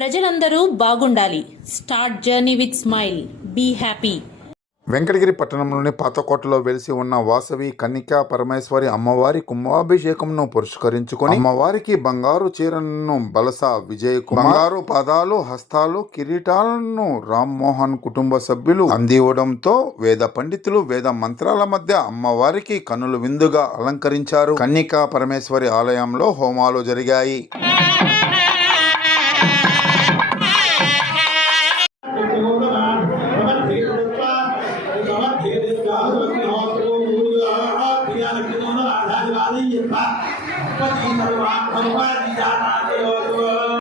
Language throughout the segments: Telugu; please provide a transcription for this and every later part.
ప్రజలందరూ బాగుండాలి. Start journey with smile. Be happy. Venkatagiri పట్టణంలోని పాతకోటలో వెలిసి ఉన్న వాసవి కన్నికా పరమేశ్వరి అమ్మవారి కుంభాభిషేకంను పురస్కరించుకొని అమ్మవారికి బంగారు చీరను బలస విజయ్ బంగారు పదాలు హస్తాలు కిరీటాలను రామ్మోహన్ కుటుంబ సభ్యులు అందివ్వడంతో వేద పండితులు వేద మంత్రాల మధ్య అమ్మవారికి కనులు విందుగా అలంకరించారు. కన్నికా పరమేశ్వరి ఆలయంలో హోమాలు జరిగాయి. कृपा पति भगवान भगवान की दाता दे और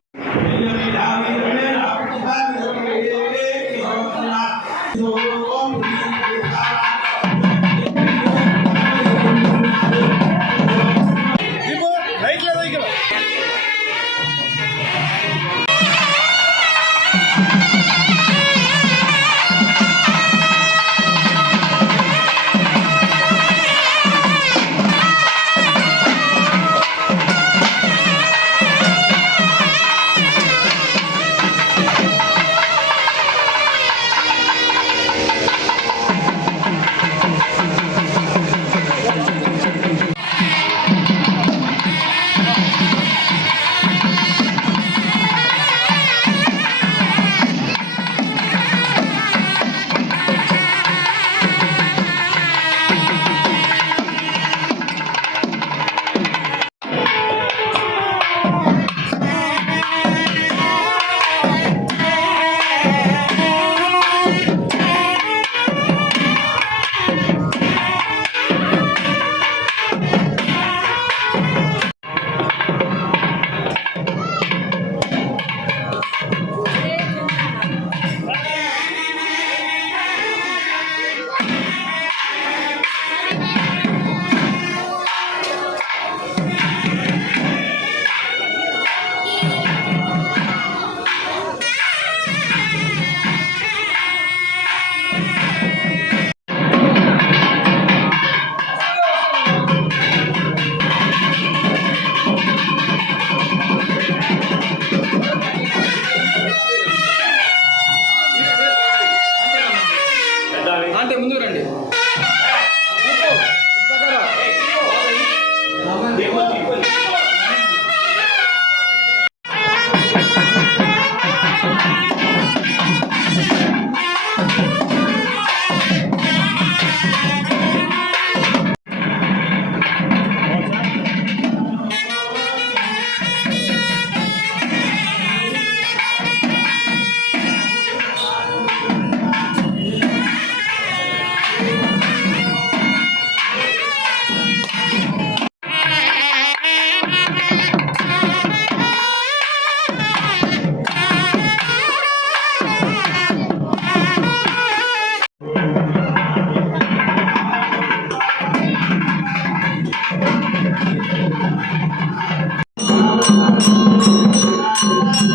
Thank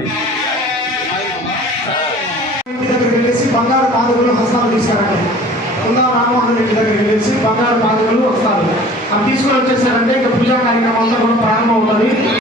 ఉండాలి బంగారు పాదకులు హస్తాలు తీసుకురండి కుందా రామోహన్ రెడ్డి దగ్గరికి వెళ్ళేసి బంగారు పాదకులు వస్తారు. అవి తీసుకొని వచ్చేసారంటే ఇక పూజా కార్యక్రమం అంతా కూడా ప్రారంభం అవుతుంది